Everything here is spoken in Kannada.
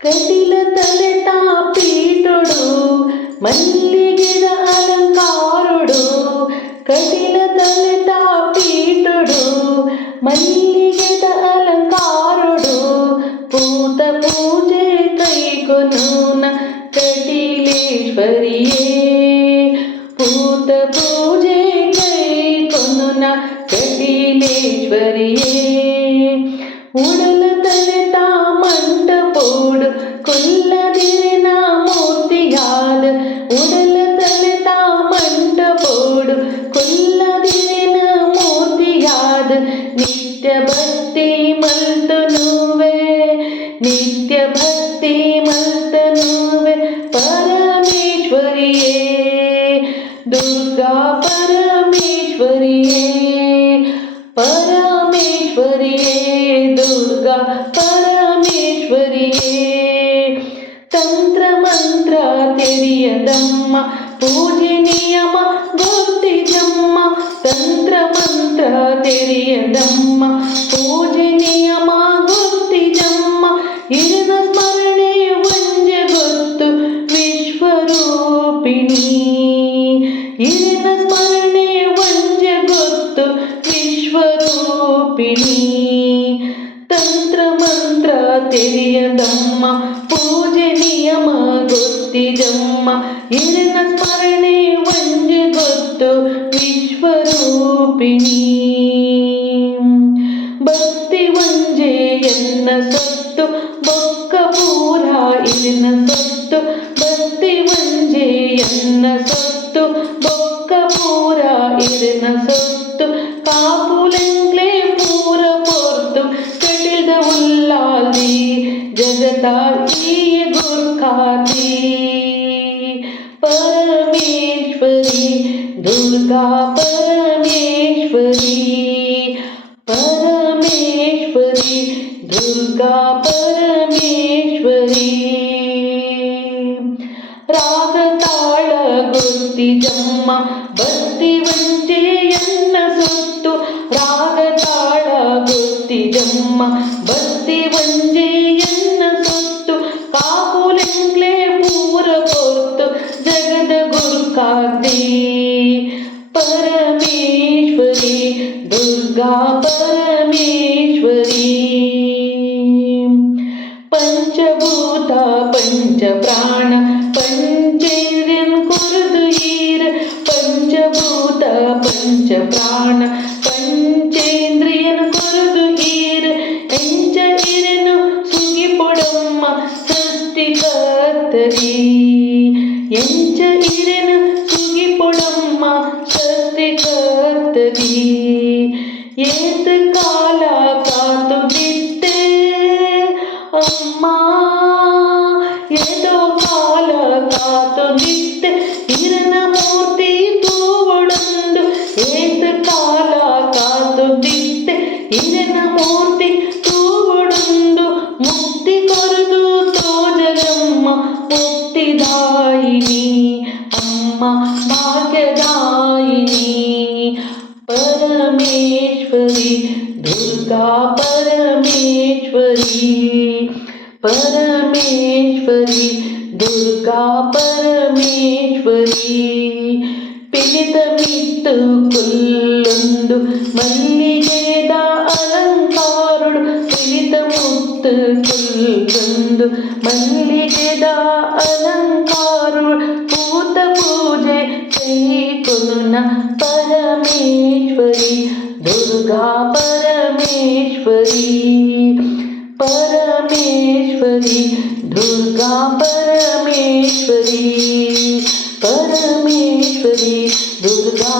ಕಟಿಲ ತಲೆಟ ಪೀಟೊಡು ಮಲ್ಲಿಗೆದ ಅಲಂಕಾರೊಡು ಕಟಿಲ ತಲೆಟ ಪೀಟೊಡು ಮಲ್ಲಿಗೆದ ಅಲಂಕಾರೊಡು ಪೂತ ಪೂಜೆ ಕೈಕೊನುನ ಕಟಿಲೇಶ್ವರಿಯೇ ಪೂತ ಪೂಜೆ ಕೈಕೊನುನ ಕಟಿಲೇಶ್ವರಿಯೇ ಉಡಲ ತಲೆಟ ಮಂಟಪೋಡು ಕೊಲ್ಲದಿರಿನ ಮೂರ್ತಿಯಾದ ಉಡಲ ತಲೆಟ ಮಂಟಪೋಡು ಕೊಲ್ಲದಿರಿನ ಮೂರ್ತಿಯಾದ ನಿತ್ಯ ಭಕ್ತಿ ಮಲ್ತನುವೆ ನಿತ್ಯ ಭಕ್ತಿ ಮಲ್ತನುವೆ ಪರಮೇಶ್ವರಿಯೇ ದುರ್ಗಾ ಪರಮೇಶ್ವರಿಯೇ ಪರಮೇಶ್ವರಿಯೇ ದುರ್ಗಾ ಪರಮೇಶ್ವರಿಯೇ ತಂತ್ರ ಮಂತ್ರ ತೆರೆಯದಮ್ಮ ಪೂಜೆ ನಿಯಮ ಗೊತ್ತಿಜಮ್ಮ ತಂತ್ರ ಮಂತ್ರ ತೆರೆಯದಮ್ಮ ಪೂಜೆ ನಿಯಮ ಗೊತ್ತಿಜಮ್ಮ ಇರನ ಸ್ಮರಣೆ ವಂಜೆ ಗೊತ್ತು ವಿಶ್ವರೂಪಿಣಿ ಇರನ ಸ್ಮರಣೆ ವಂಜೆ ಗೊತ್ತು ವಿಶ್ವರೂಪಿಣಿ ತಂತ್ರ ಮಂತ್ರ ತೆರೆಯದಮ್ಮ ಪೂಜೆ ನಿಯಮ ಗೊತ್ತಿಜಮ್ಮ ಇರನ ಸ್ಮರಣೆ ವಂಜೆ ಗೊತ್ತು ವಿಶ್ವರೂಪಿಣಿ ಭಕ್ತಿ ವಂಜೆ ಎನ್ನ ಸೊತ್ತು ಬೊಕ್ಕ ಪೂರ ಇರನ ಸೊತ್ತು ಭಕ್ತಿ ವಂಜೆ ಎನ್ನ ಸೊತ್ತು ಬೊಕ್ಕ ಪೂರ ಇರನ ಸೊತ್ತು ಕಾಪುಲೆಂಗ್ಲೆ ಪೂರ ಪೋರ್ತು ಕಟಿಲ್ದ ಉಲ್ಲಾದಿ ಜಗತಾಯಿಯ ಗುರ್ಖಾತಿ ಪರಮೇಶ್ವರಿ ದುರ್ಗಾ ಪರಮೇಶ್ವರಿ ಪರಮೇಶ್ವರಿ ದುರ್ಗಾ ಪರಮೇಶ್ವರಿ ರಾಗ ತಾಳ ಗೊತ್ತಿಜಮ್ಮ ಭಕ್ತಿ ವಂಜೆಯನ್ನ ಸುತ್ತು ರಾಗ ತಾಳ ಗೊತ್ತಿಜಮ್ಮ ಭಕ್ತಿ ವಂಜೆಯನ್ನ ಸುತ್ತು ಕಾಪುಲೆಂಗ್ಲೆ ಪೂರ ಪೊರ್ತು ಜಗದ ಗುರ್ಕಾತಿ ಪರಮೇಶ್ವರಿ ದುರ್ಗಾ ಪರಮೇಶ್ವರಿ ಪಂಚಭೂತ ಪಂಚಪ್ರಾಣ ಪಂಚೇಂದ್ರಿಯನ್ ಕುರಿದು ಈರ ಪಂಚಭೂತ ಪಂಚಪ್ರಾಣ ಪಂಚೇಂದ್ರಿಯನ್ ಕುರಿದು ಈರ ಎಂಚ ಇರನು ಸುಗಿಪೊಡಮ್ಮ ಸೃಷ್ಟಿಕರ್ತರಿ ಎಂಚ ಇರನು ಸುಗಿಪೊಡಮ್ಮ ಸೃಷ್ಟಿಕರ್ತರಿ ಏತ ಕಾಲ ಕಾತು ಬಿಟ್ಟೆ ಅಮ್ಮ ಏತೋ ಕಾಲ ಕಾತು ಬಿಟ್ಟೆ ಇರನ ಮೂರ್ತಿ ತೂವಳೊಂದು ಏತ ಕಾಲ ಕಾತು ಬಿಟ್ಟೆ ಇರನ ಮೂರ್ತಿ ತೂವಳೊಂದು ಮುಕ್ತಿ ಕೊರದು ತೋಜಲಮ್ಮ ಮುಕ್ತಿದಾಯಿನಿ ಅಮ್ಮ ಭಾಗ್ಯದಾಯಿನಿ ಪರಮೇಶ್ವರಿ ದುರ್ಗಾ ಪರಮೇಶ್ವರಿ ಪರಮೇಶ್ವರಿ ದುರ್ಗಾ ಪರಮೇಶ್ವರಿ ಪಿಲಿತ ಮಿತ್ತು ಕುಲ್ಲೊಂದು ಮಲ್ಲಿಗೆದ ಅಲಂಕಾರೊಡು ಪಿಲಿತ ಮುತ್ತು ಕುಲ್ಲೊಂದು ಮಲ್ಲಿಗೆದ ಅಲಂಕಾರೊಡು ಪೂತ ಪೂಜೆ ಕೈಕೊನುನ ಪರಮೇಶ್ವರಿ ದುರ್ಗಾ ಪರಮೇಶ್ವರಿ ಪರಮೇಶ್ವರಿ ದುರ್ಗಾ ಪರಮೇಶ್ವರಿ ಪರಮೇಶ್ವರಿ ದುರ್ಗಾ